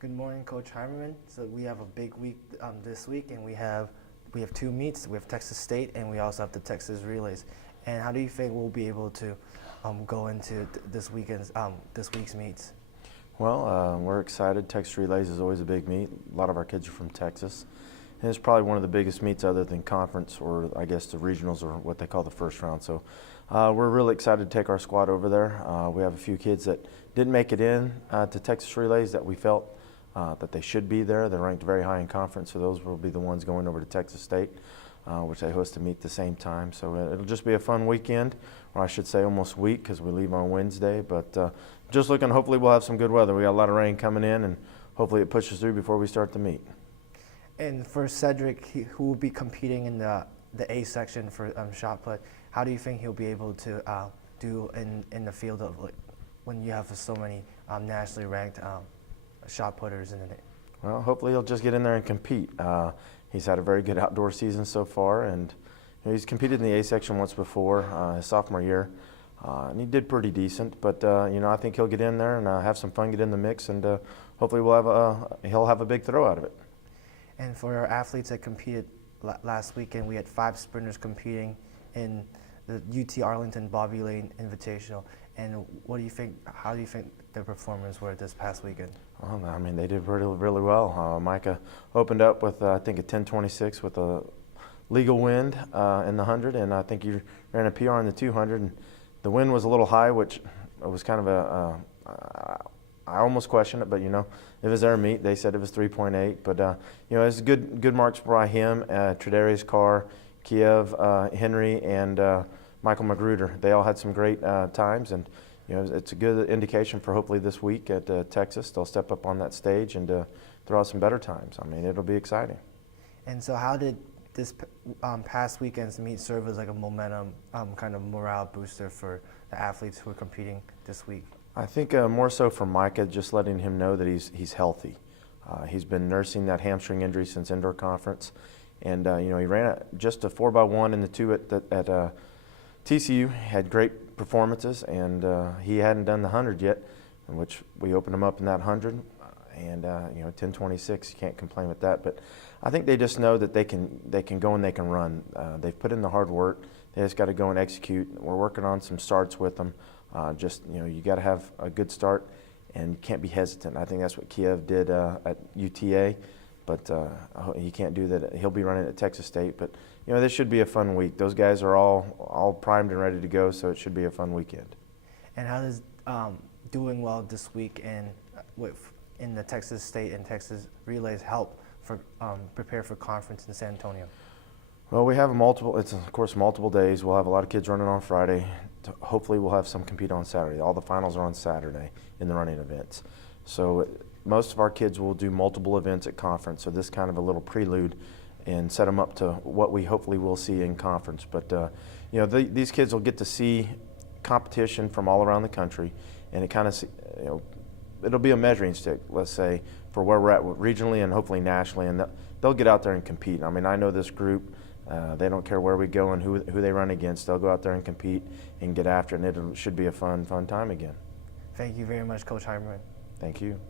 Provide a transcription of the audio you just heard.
Good morning, Coach Heimerman. So we have a big week this week, and we have two meets. We have Texas State, and we also have the Texas Relays. And how do you think we'll be able to go into this week's meets? Well, we're excited. Texas Relays is always a big meet. A lot of our kids are from Texas. And it's probably one of the biggest meets other than conference, or I guess the regionals, or what they call the first round. So we're really excited to take our squad over there. We have a few kids that didn't make it in to Texas Relays that we felt that they should be there. They're ranked very high in conference, so those will be the ones going over to Texas State, which they host a meet at the same time. So it'll just be a fun weekend, or I should say almost week, because we leave on Wednesday. But just looking, hopefully we'll have some good weather. We got a lot of rain coming in, and hopefully it pushes through before we start the meet. And for Cedric, who will be competing in the A section for shot put, how do you think he'll be able to do in the field of when you have so many nationally ranked shot putters in it? Well, hopefully he'll just get in there and compete. He's had a very good outdoor season so far, and he's competed in the A section once before, his sophomore year, and he did pretty decent. But I think he'll get in there and have some fun, get in the mix, and hopefully he'll have a big throw out of it. And for our athletes that competed last weekend, we had 5 sprinters competing in the UT Arlington Bobby Lane Invitational. And what do you think? How do you think their performance were this past weekend? Well, I mean, they did really well. Micah opened up with I think a 10:26 with a legal wind in the 100, and I think you ran a PR in the 200. And the wind was a little high, which was kind of I almost questioned it, but it was their meet. They said it was 3.8, but it's good marks by him, Tredarius Carr, Kiev, Henry, and Michael Magruder. They all had some great times, and it's a good indication for hopefully this week at Texas they'll step up on that stage and throw out some better times. I mean, it'll be exciting. And so, how did this past weekend's meet serve as like a momentum, kind of morale booster for the athletes who are competing this week? I think more so for Micah, just letting him know that he's healthy. He's been nursing that hamstring injury since indoor conference, and he ran just a 4x1 in the 2 at TCU. Had great performances, and he hadn't done the 100 yet, in which we opened him up in that 100, and 10:26. You can't complain with that. But I think they just know that they can go and they can run. They've put in the hard work. They just got to go and execute. We're working on some starts with them. You got to have a good start, and you can't be hesitant. I think that's what Kiev did at UTA, but he can't do that. He'll be running at Texas State, but this should be a fun week. Those guys are all primed and ready to go, so it should be a fun weekend. And how does doing well this week in the Texas State and Texas Relays help for prepare for conference in San Antonio? Well, we have multiple days. We'll have a lot of kids running on Friday. Hopefully we'll have some compete on Saturday. All the finals are on Saturday in the running events. So most of our kids will do multiple events at conference, so this kind of a little prelude and set them up to what we hopefully will see in conference. But these kids will get to see competition from all around the country, and it kind of it'll be a measuring stick, let's say, for where we're at regionally and hopefully nationally, and they'll get out there and compete. I mean, I know this group. They don't care where we go and who they run against. They'll go out there and compete and get after it, and it should be a fun time again. Thank you very much, Coach Heimerman. Thank you.